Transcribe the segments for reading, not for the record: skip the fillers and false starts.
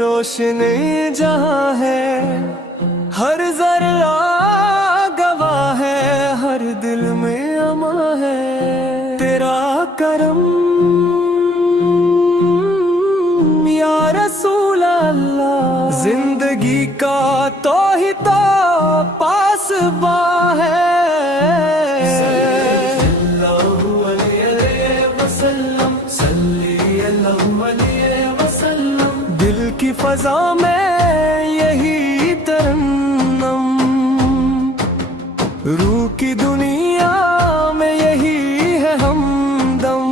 रोशनी जहाँ है, हर जरा गवाह है, हर दिल में अमा है तेरा करम या रसूल अल्लाह। जिंदगी का तो ही तो पासबा है, दिल की फजा में यही तरन्नम, रूह की दुनिया में यही है हमदम।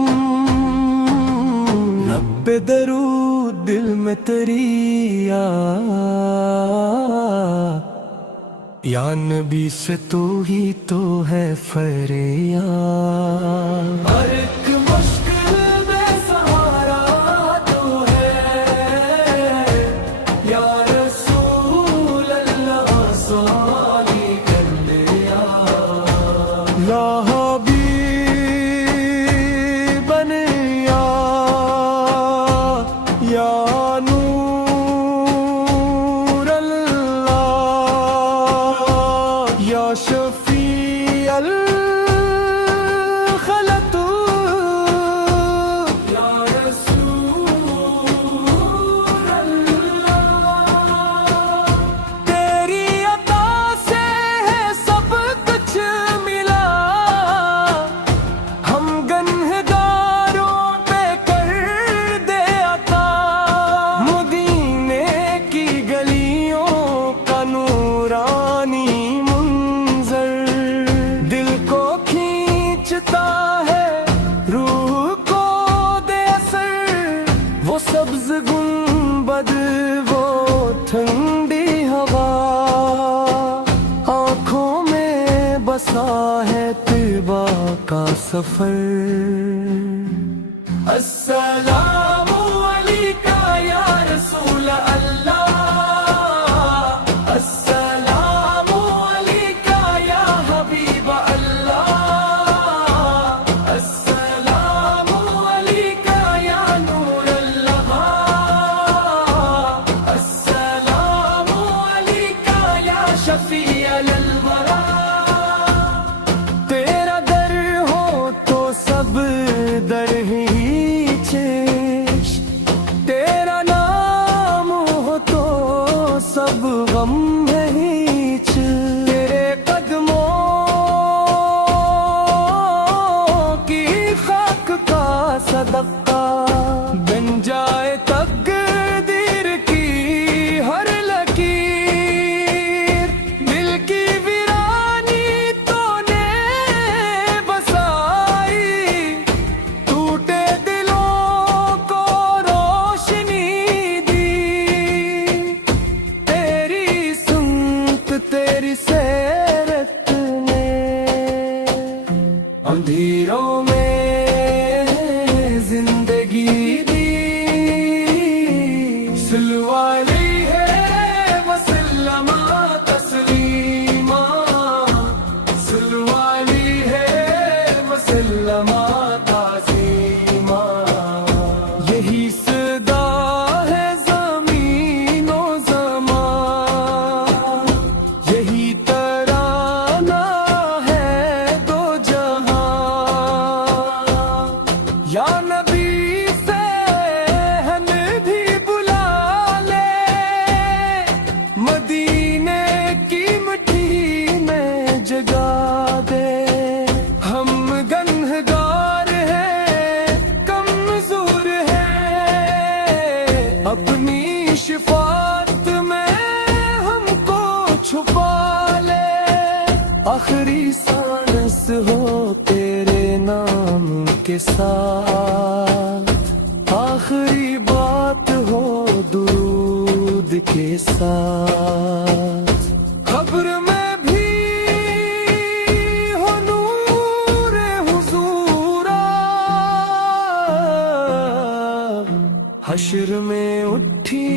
नब्बे दरूद दिल में तेरी या नबी से तू ही तो है फरियाद। हर एक मुश्किल में सहारा तू है या रसूल अल्लाह, सवाली कर लिया या हबीबन या नूर अल्लाह, या शफी अल खलक, या रसूल अल्लाह। तेरी अता से है सब कुछ मिला, हम गन्हगारों पे कर दे अता। मदीने की गलियों का नूरानी मंजर दिल को खींचता है, रूह को दे असर। वो सब्ज गुंबद, वो ठंडी हवा, आंखों में बसा है तिबा का सफर। अस्सलामु अलैका या रसूल अल्लाह, अस्सलामु अलैका या हबीब अल्लाह, अस्सलामु अलैका या नूर अल्लाह, अस्सलामु अलैका या शफी अल वरा। तेरा दर हो तो सब दर ही चेश, तेरा नाम हो तो सब गम है हीच। तेरे कदमों की खाक का सदका बन जाए तकदीर की हर लकीर। दिल की वीरानी तूने बसाई, टूटे दिलों को रोशनी दी। तेरी सुनत तेरी सेरत ने अंधेरों में जिंदगी दी। सल्लल्लाहु है वसल्लमा तस्लीमा, सल्लल्लाहु है वसल्लमा ताज़ीमा। यही सदा है ज़मीनो ज़मान, यही तराना है दो जहां। या नबी से हमें भी बुला ले, मदीने की मिट्टी में जगा दे। हम गन्हगार हैं, कमजोर हैं, अपनी शिफात में हमको छुपा ले। आखिरी सांस हो तेरे नाम के साथ, आखिरी बात हो दुरूद के साथ। खबर में भी हो नूर हुजूरा, हश्र में उठी